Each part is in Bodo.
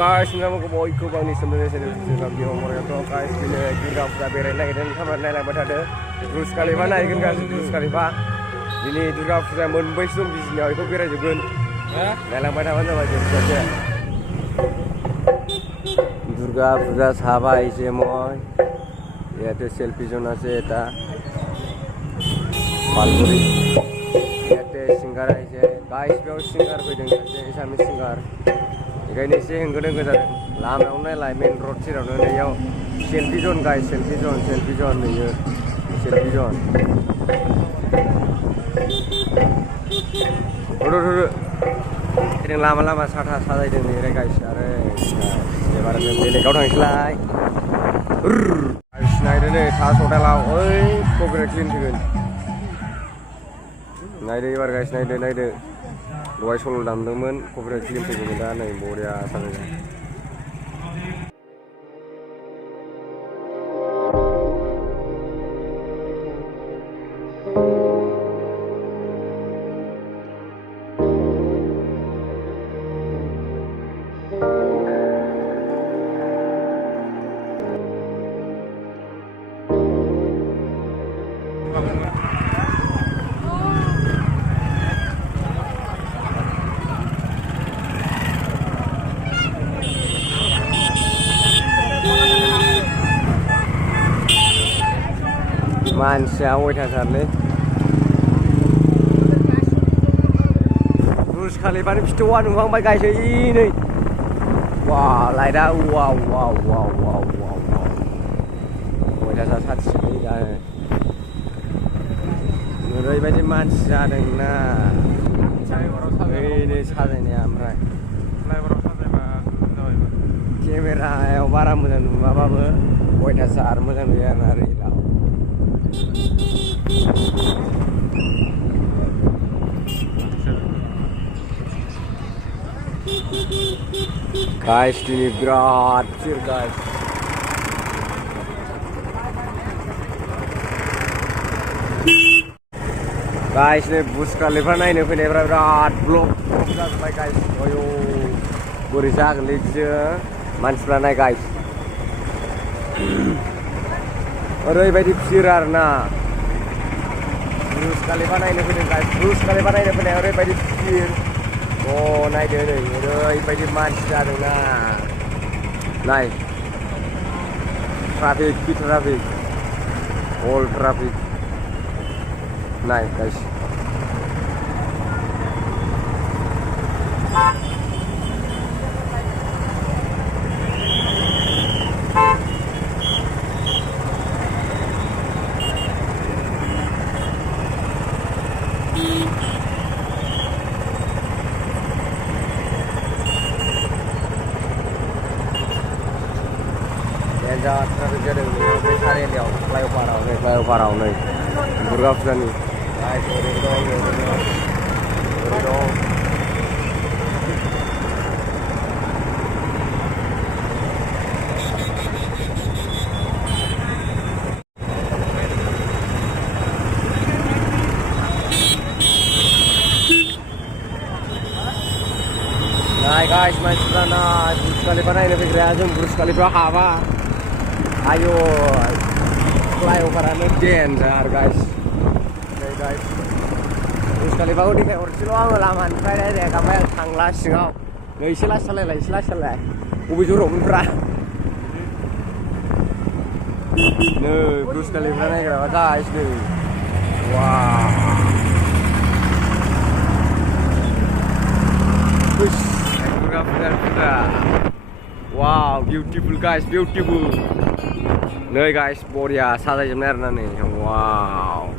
guys, nama ko boy ko bang ni sebenarnya saya sudah bilang orang itu guys bila juga sudah beres lagi dan kamar naik berada terus kali mana ikan guys terus kali pak ini juga sudah membeli sum di sini aku kira juga naik berada mana lagi saja Durga Puja sahabat isi moy ya tu selfie zona se ta Palpuri ya tu singar isi guys bel singar kau dengar je isami singar Ini sih yang gede-gede lama udah lah main road sih orang ini yo selfie zone guys selfie zone nih yo selfie zone udah ini lama-lama sada itu nih guys are lebaran beli kau nang selai guys nah ini nih tas hotel lah oi kok clean juga nah ini bar guys nah ini Dua solo damdengmen, kobra film pegunungan nih, boria sangat. Manusia wajah sarle. Terus kali pani pistuan uang bagai guys ini. Wah, laida wow. Wajah sat sekali ya. Nurai baca manusia dengan. Ini sahaja ni amrai. Kamera yang barang mudah apa ber. Wajah sar mudah dia nari lau. Guys, ini berat sih guys. Guys, ini bus Khalifa naik ini berat blok guys. Oyo, berisak leceh, manslah naik guys. Oreibaidi psirar na. Terus Khalifa naik ini guys. Terus Khalifa naik ini oreibaidi psir. Oh, naik deh nih. Oreibaidi manslah na. Naik. Traffic. All traffic. Naik guys. Jangan terlalu jauh ni, cari dia, flyover ni, Durga Puja ni. Guys, dong. Nah guys, masih sana, Burj Khalifa naik lebih keren, Burj Khalifa Hawa. Ayo flyover anu danger guys. Okay guys. Terus kali baru di kayak orang laman kayak deh kayak tanglas ngau. Nggak istilah selai. Ubi juruk beneran. Nih, terus kali mana ya guys nih. Wow. Terus kita. Wow, beautiful guys, beautiful. Nih guys, boria saja sebenarnya nih. Wow.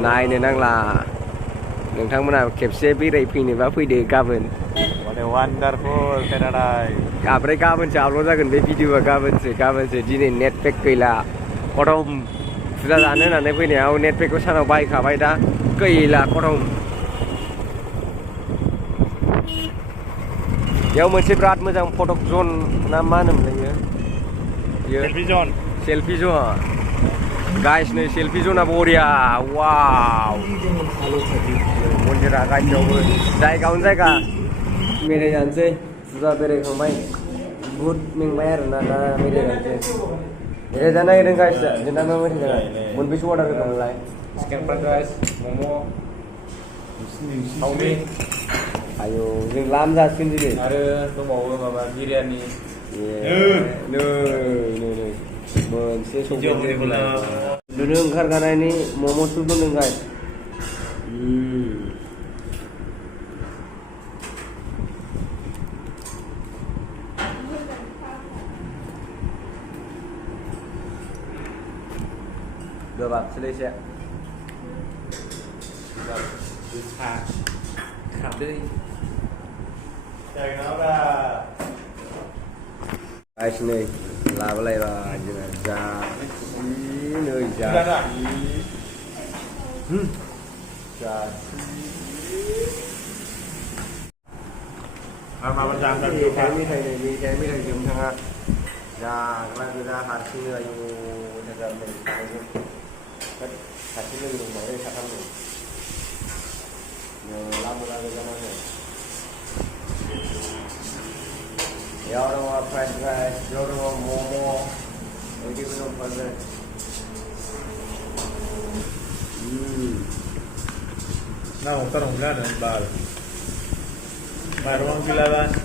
Naik nih nang lah. Nongtangmana खेबसे बेरायफैनोबा फैदो गाबोन. Wonderful, paradise. Oमफ्राय गाबोनसो आपल'ड जागोन बे भिडिअ'आ गाबोनसो दिनै नेट पेक गैला. खतम फुजा जानो होननानै फैनायाव नेट पेकखौ सानाव बायखाबाय दा गैला खतम. बेयाव मोनसे बिराद मोजां फटक जन ना मा होनोमोनलाय इयो? सेल्फि जन. गाइस नै सेल्फि जना बरिया. वाव. मन्दिरा गासियावबो जायगायावनो जायगा बेरायजानोसै बुरजा बेरायखांबाय बुहुद मेंबाय आरोना दा मेथाइ जानोसै मेथाइ जानो नागिरदों गाइस जोंना मा मेथाइ जागोन मोनबेसे अर्डार होदोंमोनलाय चिकेन फ्राइड राइस मम' सावमिन आयौ जों लाम जासिगोन दिनै आरो दंबावो माबा बिरियानि नै मोनसे सौफैदों उन्दुनो ओंखारगानायनि मम' सुप दंदों गाइस गोबाबसोलै एसे गोखा खारदै गाइस नै लाबोलायबाय जोंहा जासि नै जासि माबा जागोन मेथाइ जों थाङा जाग्रा गोजा हारसिंनो आयु सासे लोगो दंबावो साथाम दं लाबोला गोजानांगौ बेयाव दङ फ्राइड राइस बेयाव दङ मम' बिदिबो दंफायो Nah, motor nggak ada, bar. Bar uang bilaban.